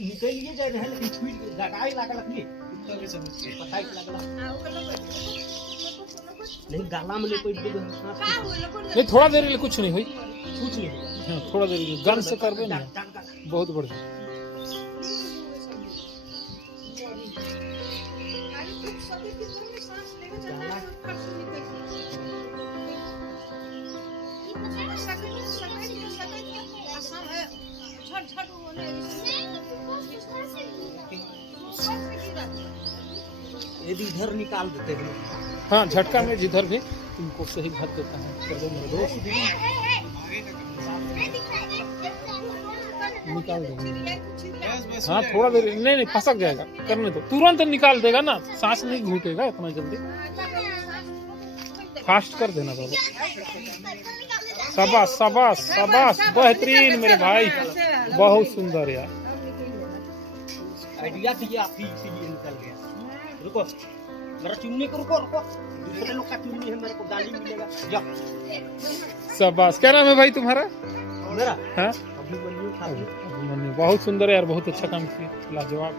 निकलिए जाए रहे लेकिन छुई लगाई लागल अपनी पता ही लगला नहीं गाला में लेपट दे नहीं थोड़ा देर ले कुछ नहीं हुई कुछ नहीं होगा। हाँ, थोड़ा देर गन से करबे ना बहुत बढ़िया। यदि इधर निकाल देते हैं हाँ झटका में जिधर भी तुमको सही घात देता है कर दो मेरे दोस्त निकाल देंगे। हाँ थोड़ा देर नहीं फंसक जाएगा करने दो तुरंत निकाल देगा ना सांस नहीं घूटेगा इतना जल्दी फास्ट कर देना बाबा। शाबाश शाबाश शाबाश बेहतरीन मेरे भाई बहुत सुंदर यार आइडिया दिया आप ही इसीलिए निकल गया। रुको मेरा चुन्नी को रुको रुको दूसरे लोग का चुन्नी है मेरे को डाली मिलेगा जाओ। शाबाश क्या नाम है भाई तुम्हारा? मेरा हाँ अभिमन्यु बहुत सुंदर है यार बहुत अच्छा काम किया लाजवाब।